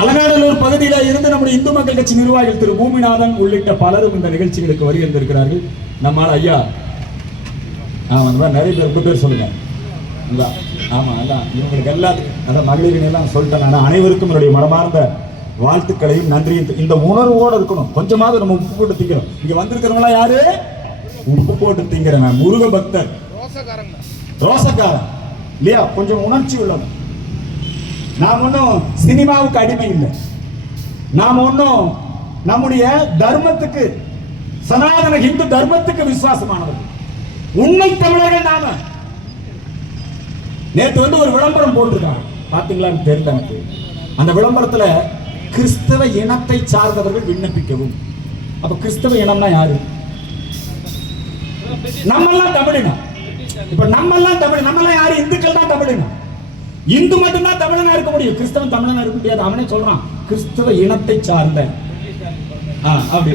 அலங்காநல்லூர் பகுதியில் இருந்து நம்முடைய இந்து மக்கள் கட்சி நிர்வாகிகள் திரு பூமிநாதன் உள்ளிட்ட பலரும் இந்த நிகழ்ச்சிகளுக்கு வருகின்றிருக்கிறார்கள். நம்மால் ஐயா நிறைய பேர் உங்க பேர் சொல்லுங்க. ஆமா அதான் இவங்களுக்கு எல்லாத்துக்கும் அதான் மகளிரின் எல்லாம் சொல்லிட்டேன். அனைவருக்கும் என்னுடைய மனமார்ந்த வாழ்த்துக்களையும் நன்றியும். இந்த உணர்வோடு இருக்கணும். கொஞ்சமாவது நம்ம உப்பு போட்டு திங்கிறோம். இங்க வந்திருக்கிறவங்களா யாரு? உப்பு போட்டு திங்கிறவன் முருக பக்தர், ரோசக்காரன் இல்லையா? கொஞ்சம் உணர்ச்சி உள்ளவன். நாம் ஒன்றும் சினிமாவுக்கு அடிமை இல்லை. நாம் ஒன்றும் நம்முடைய தர்மத்துக்கு, சனாதன இந்து தர்மத்துக்கு விசுவாசமானவர்கள், உண்மை தமிழர்கள் நாம. நேற்று ஒரு விளம்பரம் போட்டிருக்காங்க, பாத்தீங்களான்னு தெரியல எனக்கு. அந்த விளம்பரத்துல கிறிஸ்தவ இனத்தை சார்ந்தவர்கள் விண்ணப்பிக்கவும். அப்ப கிறிஸ்தவ இனம்னா யாரு? நம்மெல்லாம் தமிழினம். இப்ப நம்மெல்லாம் தமிழ், நம்மெல்லாம் யாரு? இந்துக்கள் தான் தமிழினம். இந்து மட்டும்தான் தமிழனா இருக்க முடியும், கிறிஸ்தவன் தமிழனா இருக்க முடியாது. அவனே சொல்றான் கிறிஸ்தவ இனத்தை சார்ந்த அப்படி